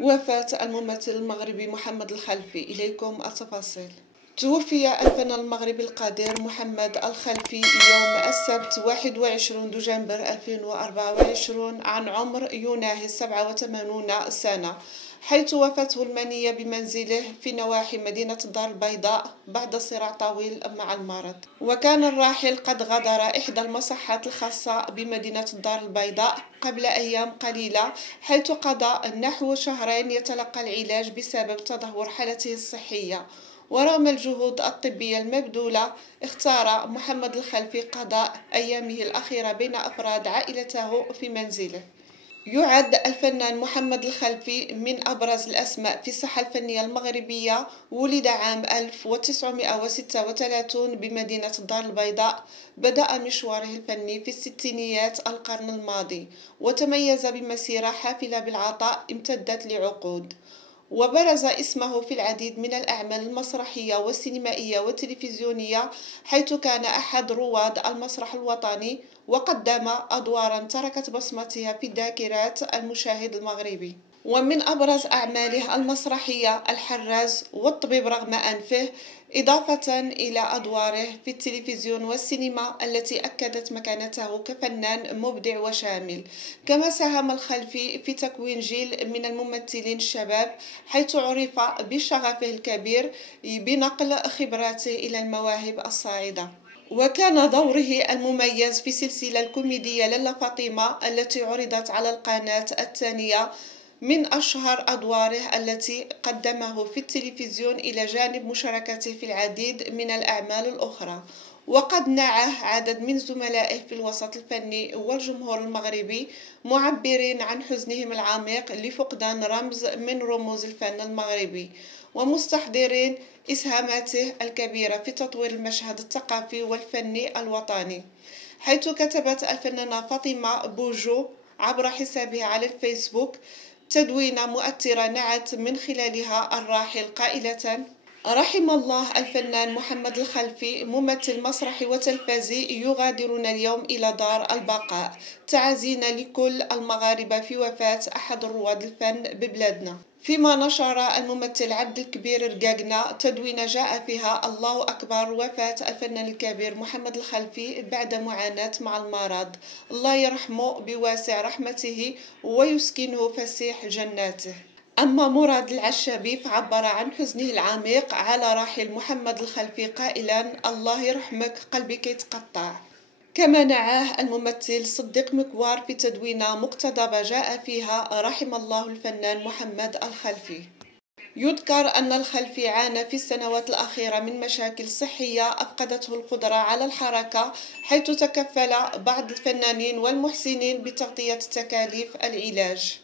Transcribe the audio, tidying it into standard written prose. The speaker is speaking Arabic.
وفاة الممثل المغربي محمد الخلفي. إليكم التفاصيل. توفي الفنان المغربي القدير محمد الخلفي يوم السبت 21 دجنبر 2024 عن عمر يناهز 87 سنة، حيث وفاته المنية بمنزله في نواحي مدينة الدار البيضاء بعد صراع طويل مع المرض. وكان الراحل قد غادر إحدى المصحات الخاصة بمدينة الدار البيضاء قبل أيام قليلة، حيث قضى نحو شهرين يتلقى العلاج بسبب تدهور حالته الصحية. ورغم الجهود الطبية المبذولة، اختار محمد الخلفي قضاء أيامه الأخيرة بين أفراد عائلته في منزله. يعد الفنان محمد الخلفي من أبرز الأسماء في الساحة الفنية المغربية. ولد عام 1936 بمدينة الدار البيضاء. بدأ مشواره الفني في الستينيات القرن الماضي، وتميز بمسيرة حافلة بالعطاء امتدت لعقود. وبرز اسمه في العديد من الأعمال المسرحية والسينمائية والتلفزيونية، حيث كان أحد رواد المسرح الوطني، وقدم أدوارا تركت بصمتها في ذاكرة المشاهد المغربي. ومن أبرز أعماله المسرحية الحراز والطبيب رغم أنفه، إضافة إلى أدواره في التلفزيون والسينما التي أكدت مكانته كفنان مبدع وشامل. كما ساهم الخلفي في تكوين جيل من الممثلين الشباب، حيث عرف بشغفه الكبير بنقل خبراته إلى المواهب الصاعدة. وكان دوره المميز في سلسلة الكوميدية لالا فاطمة التي عرضت على القناة الثانية من أشهر أدواره التي قدمه في التلفزيون، إلى جانب مشاركته في العديد من الأعمال الأخرى. وقد نعاه عدد من زملائه في الوسط الفني والجمهور المغربي، معبرين عن حزنهم العميق لفقدان رمز من رموز الفن المغربي، ومستحضرين إسهاماته الكبيرة في تطوير المشهد الثقافي والفني الوطني. حيث كتبت الفنانة فاطمة بوجو عبر حسابها على الفيسبوك تدوينة مؤثرة نعت من خلالها الراحل قائلة: رحم الله الفنان محمد الخلفي، ممثل مسرحي وتلفزي يغادرنا اليوم إلى دار البقاء. تعازينا لكل المغاربة في وفاة أحد رواد الفن ببلادنا. فيما نشر الممثل عبد الكبير رقاقنا تدوينة جاء فيها: الله أكبر، وفاة الفنان الكبير محمد الخلفي بعد معاناة مع المرض، الله يرحمه بواسع رحمته ويسكنه فسيح جناته. أما مراد العشابي فعبر عن حزنه العميق على رحيل محمد الخلفي قائلا: الله يرحمك، قلبك يتقطع. كما نعاه الممثل صديق مكوار في تدوينة مقتضبة جاء فيها: رحم الله الفنان محمد الخلفي. يذكر أن الخلفي عانى في السنوات الأخيرة من مشاكل صحية أفقدته القدرة على الحركة، حيث تكفل بعض الفنانين والمحسنين بتغطية تكاليف العلاج.